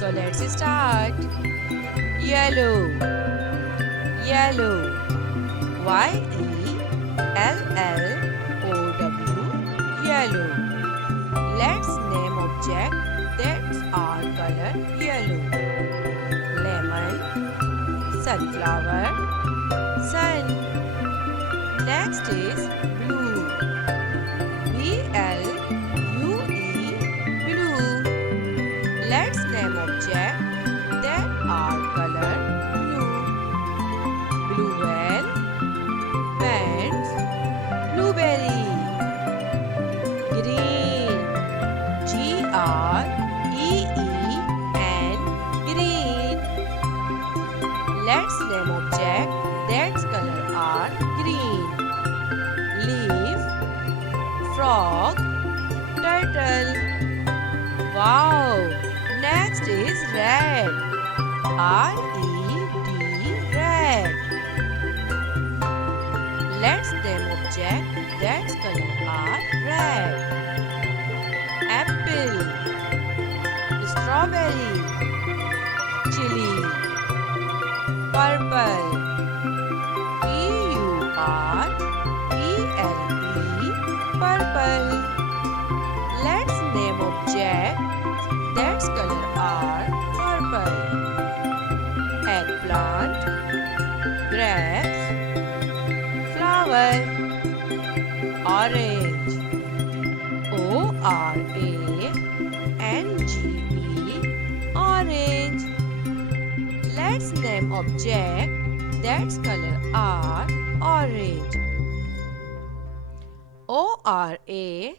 So let's start. Yellow, yellow. Yellow. Yellow. Let's name object that's our color yellow. Lemon, sunflower, sun. Next is blue. BLUE, blue. Let's name object that are color blue. Blue whale, pants, blueberry. Green, GREEN, green. Let's name object that's color are green. Leaf, frog, turtle. Wow! Next is red. RED, red. Let's name object that's color are red. Apple, strawberry, chili. Purple, PURPLE, purple. Let's name object that's color are purple. Eggplant, grapes, flower. Orange, ORANGE, orange. Let's name object that's color are orange. ORANGE,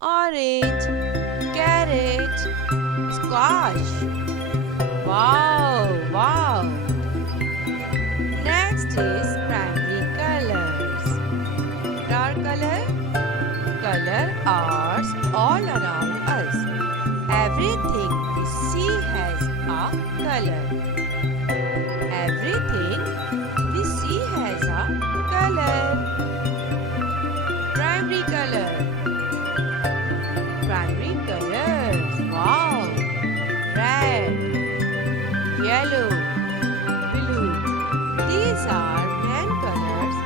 orange. Carrot, squash. Wow! Next is primary colors. Dark color are all around us. Everything we see has a color. Everything we see has a color. Primary colors. Wow! Red, yellow, blue. These are main colors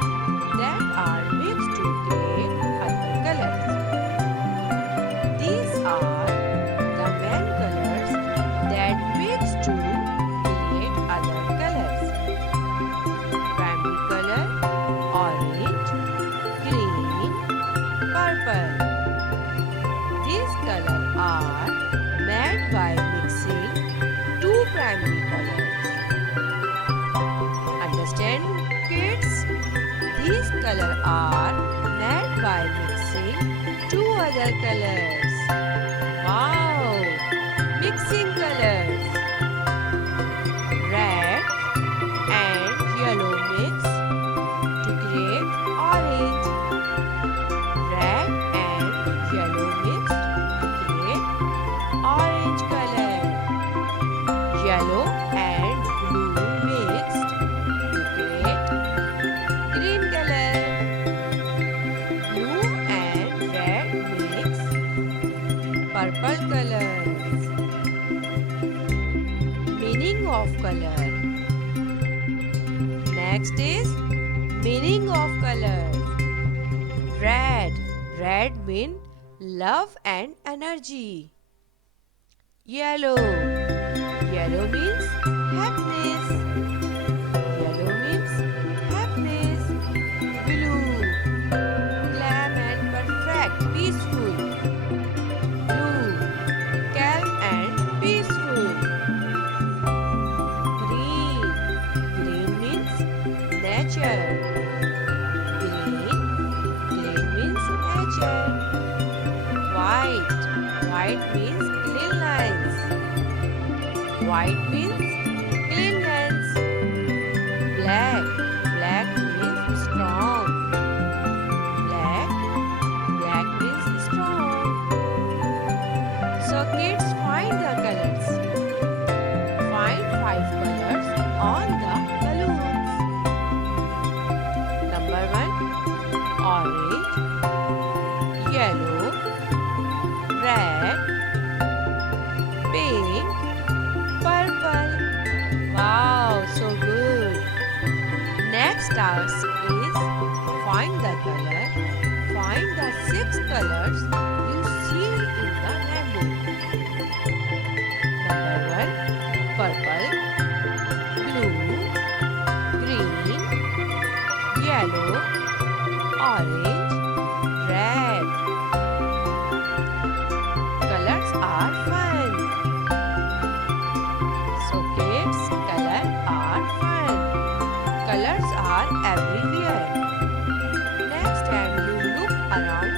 that are mixed to create other colors. These are the main colors that mix to create other colors. Primary color, orange, green, purple. These colors are made by mixing two primary colors. Understand, kids? These colors are made by mixing two other colors. Wow! Mixing colors. Red and yellow mix to create orange. Red and yellow mix to create orange color. Yellow and blue mixed to create green color. Blue and red mixed purple colors. Meaning of color. Next is meaning of colors. Red means love and energy. Yellow means happiness. Yellow means happiness. Blue, calm and perfect, peaceful. Blue, calm and peaceful. Green means nature. Green means nature. White means clean lines. White means clean lines. Black means strong. Black means strong. So kids, find the colors. Find 5 colors on the balloons. Number 1, orange, yellow, red, pink. task is find the color. Find the 6 colors you see in the rainbow. Number 1. Purple, blue, green, yellow, orange, red. Colors are fun. So kids, colors are fun. Colors are everywhere. Next time you look around